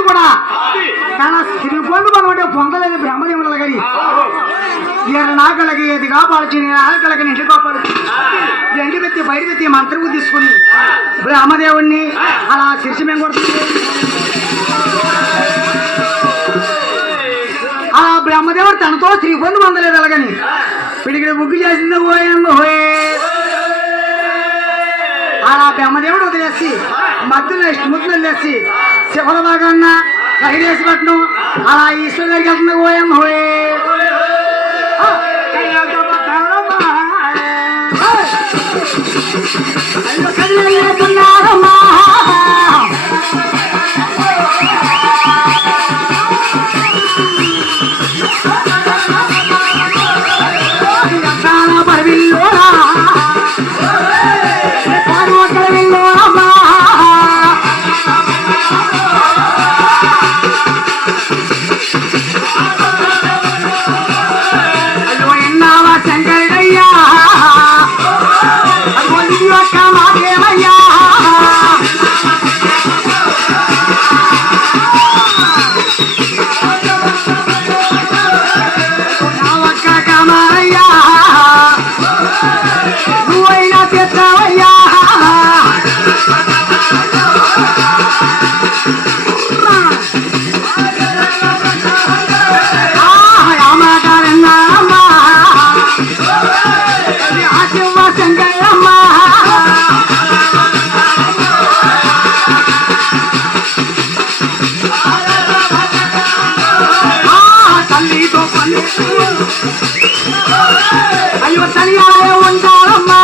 చెట్టు కూడా కానీ తిరిగిపోండి మనం పొందలేదు బ్రహ్మదేవుల గారి నాకలకి ఇది కాపాడచ్చు నేను ఆకలకి ఇంటి కాపాడచ్చు ఎండి పెట్టి బయట పెట్టి మంత్రము తీసుకుని బ్రహ్మదేవుణ్ణి అలా శిర్షి మేము కొడుతుంది ఆ బ్రహ్మదేవుడు తనతో శ్రీపొందు పొందలేదు అలాగని పిడికి బుగ్గు చేసింది పోయింది పోయే అలా బ్రహ్మదేవుడు వదిలేసి మధ్యలో ఇష్టముద్దులు వదిలేసి శివల భాగాన్న రైలేసి పట్టణం అలా ఈశ్వరు దగ్గరికి వెళ్తుంది పోయింది పోయే అయ్యో తనియాలే ఉంటారమ్మా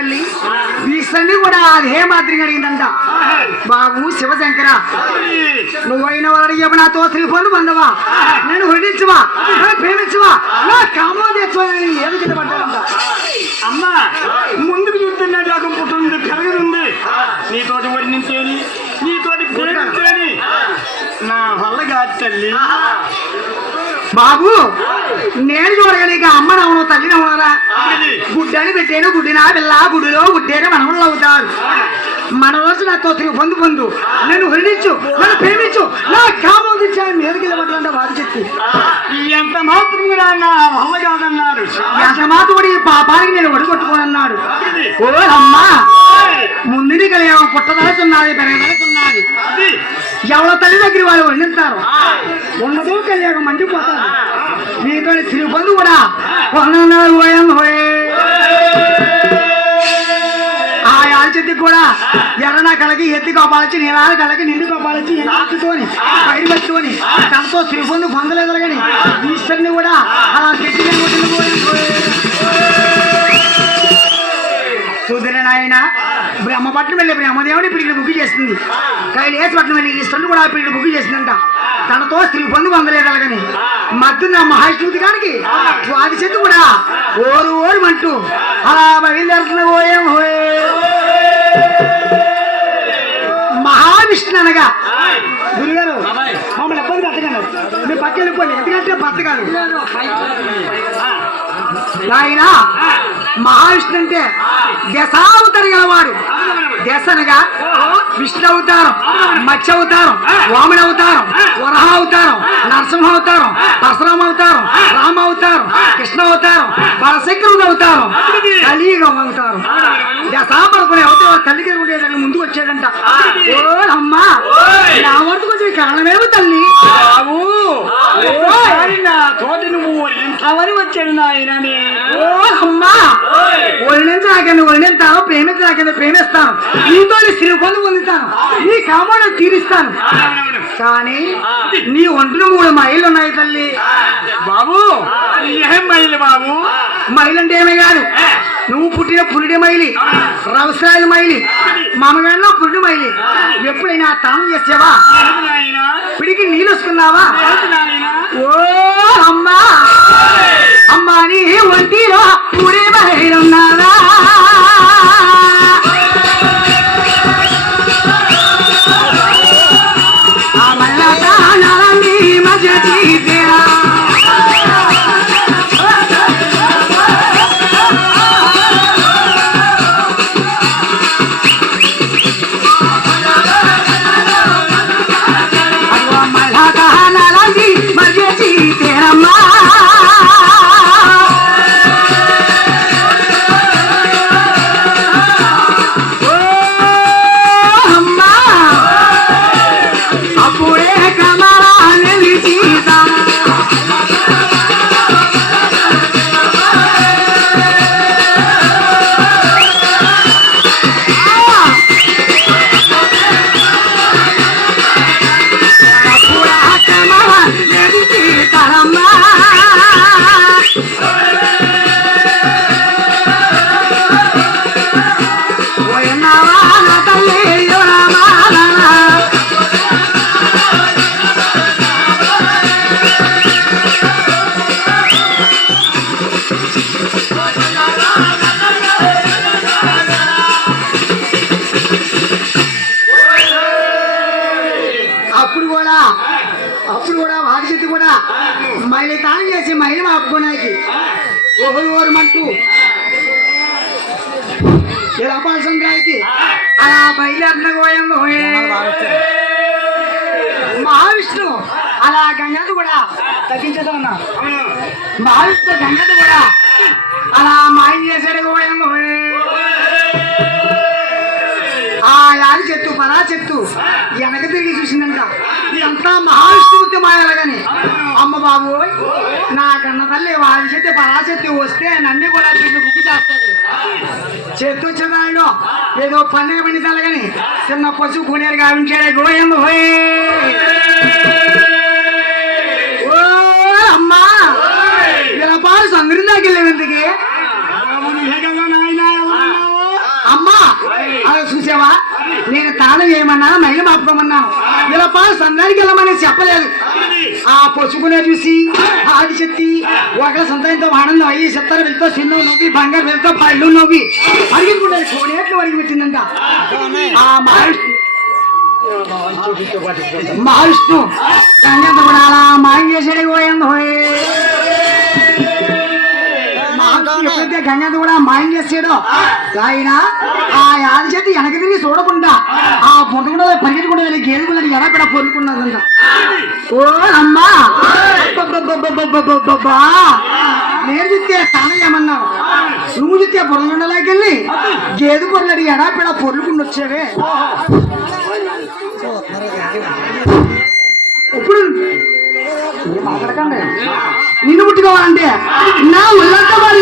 వెళ్ళి వీసన్ని కూడా అదే మాదిరిగా అడిగిందంట బాబు శివశంకర నువ్వైన వాడు చెప్పి నాతో శ్రీపొందు పొందవా నేను హృదించవా ప్రేమించవా నా కామో తెచ్చుకోవాలని ఏమి కిందపడ్డాడంట అమ్మా ముందుకు చూస్తున్నా జాగం పుట్టింది పెరగనుంది నీతోటి వర్ణించేది నీతోటి ప్రేమించేది నా వల్ల కాదు తల్లి బాబు నేను చూడగలిగ అమ్మనవును తల్లినవునరా గుడ్డని పెట్టాను గుడ్డినా పిల్ల గుడిలో గుడ్డేనే మనవళ్ళు అవుతారు మన రోజు నాతో పొందు నన్ను హృదించు నన్ను ప్రేమించు నా కామం తెచ్చాను మీదకి వెళ్ళమంటే వాడు చెప్పి ఎంత మాత్రం కూడా నా వల్ల కాదన్నాడు ఎంత మాత్రం పాపానికి నేను ఒడిగొట్టుకోనన్నాడు ఓ అమ్మా ముందుని కలిగాం పుట్టదలుచున్నది పెరగదలుచున్నది ఎవరో తల్లి దగ్గర వాళ్ళు వండిస్తారు ఉన్నదో కలిగాక మండిపోతారు నీతో శ్రీపొందు కూడా ఆ ఆల్చెత్తి కూడా ఎర్రన కలకి ఎత్తి కాపాలచ్చి నీళ్ళ కలకి నిండు కాపాలచ్చి ఎత్తుకొని బయట పెట్టుకొని తనతో శ్రీపొందు పొందలేదు కానీ ఈశ్వరుని కూడా అలా చెట్టు చూద్దరే నాయన బ్రహ్మపట్నం వెళ్ళి బ్రహ్మదేవుని పిడికి బుక్ చేస్తుంది కైలేశపట్నం వెళ్ళి ఈశ్వరుని కూడా పిడికి బుక్ చేసిందంట తనతో శ్రీపొందు పొందలేదు అలాగని మధ్య మహావిష్ణువుతి గారికి వాది చెట్టు కూడా ఓరు ఓరుమంటూ అలా బయలుదేరుతున్న పోయేం మహావిష్ణు అనగా గురుగారు మమ్మల్ని ఇబ్బంది పెట్టగలరు మీరు పక్కన వెళ్ళిపోండి ఎందుకంటే భర్త కాదు ఆయన మహావిష్ణు అంటే దశావతారం గలవాడు దశ అనగా విష్ణు అవతారం మత్స్య అవతారం వామన అవతారం వరహ అవతారం నరసింహ అవతారం పరశురామ అవతారం రామ అవతారం కృష్ణ అవతారం పరశంకరుడు అవతారం కలియుగం అవతారం దశాపడుకునే అవతారం తల్లికి ఉండేదాన్ని ముందుకు వచ్చాడంట ఓ అమ్మా నా వరకు కొంచెం కారణమేమో తల్లి తోటి నువ్వు అవని వచ్చాడు నాయనని. ఓ అమ్మా ఒళ్ళించి నాకెందుకు ఒళ్ళిస్తాను, ప్రేమించి నాకెందుకు ప్రేమిస్తాను, నీతో శ్రీకొందు పొందుతాను, నీ కామను తీరుస్తాను. కానీ నీ ఒంట్లో 3 మైళ్ళు ఉన్నాయి తల్లి. బాబు ఏం మైలు బాబు? మైలు అంటే ఏమీ కాదు, నువ్వు పుట్టిన పురిటి మైలి, రవసరాయల మైలి, మామగారిలో పురిటి మైలి. ఎప్పుడైనా తాను చేసావా? లేదు నాయనా, పిడికి నీళ్ళు వస్తున్నావా? లేదు నాయనా. ఓ అమ్మా అమ్మా నీ ఒంటిలో పురి మైలున్నావా? అప్పుడు కూడా వాడి చెట్టు కూడా మైలు తాను చేసి మైలు ఆపుకోడానికి ఓరుమంటూ ఇలా సంక్రాంతికి అలా బయలుదేరిన మహావిష్ణు అలా గంగతో కూడా తగ్గించేదన్నా. మహావిష్ణు గంగతో కూడా అలా మాయం చేసాడు. ఆ యాది చెట్టు పరా చెట్టు వెనక తిరిగి చూసిందంట. ఇదంతా మహావిష్ణుమూర్తి మాయాలని. అమ్మ బాబు నా కన్న తల్లి వారి చెట్టు పరా చెట్టు వస్తే నన్ను కూడా తిరిగి బుక్ చేస్తుంది. చెట్టు వచ్చేదాడు ఏదో పండుగ పండించాలి కానీ చిన్న పశువు కొనేరు గావించాడు. గోయమ్మ ఓ అమ్మా ఇలా పాలు సందరి దాకా వెళ్ళేందుకే అమ్మా అలా చూసావా, నేను తాను చేయమన్నా మైలు మాపుకోమన్నాను. ఇలా పాలు సందానికి వెళ్ళమని చెప్పలేదు. ఆ పసుపునే చూసి ఆది శక్తి ఒక సంతానంతో ఆనందం అయ్యి చెత్తర వెళ్తా చిన్న నవ్వి బంగారు వెళ్తా పళ్ళు నవ్వి అడిగిపోయి కోడేట్లు అడిగి పెట్టిందంట. ఆ మహావిష్ణు గంగంత కూడా అలా మాయం చేసాడు. ఎప్పుడైతే గంగంత కూడా మాయం చేసాడో ఆయన ఆ యాది చేతి వెనక తిరిగి చూడకుండా ఆ పొందకుండా పరిగెట్టకుండా గేదె కూడా ఎలా కూడా పొందుకున్నదంట. ఓ అమ్మా నేను చూస్తే తాను ఏమన్నావు, నువ్వు చూస్తే పొరగొండలాకి వెళ్ళి గేదె పొరలడి ఎడా పెడ పొర్లుకుండా వచ్చేవే. ఇప్పుడు మాట్లాడకండి. నిన్ను ముట్టుకోవాలంటే నా ఒళ్ళంతా వాడి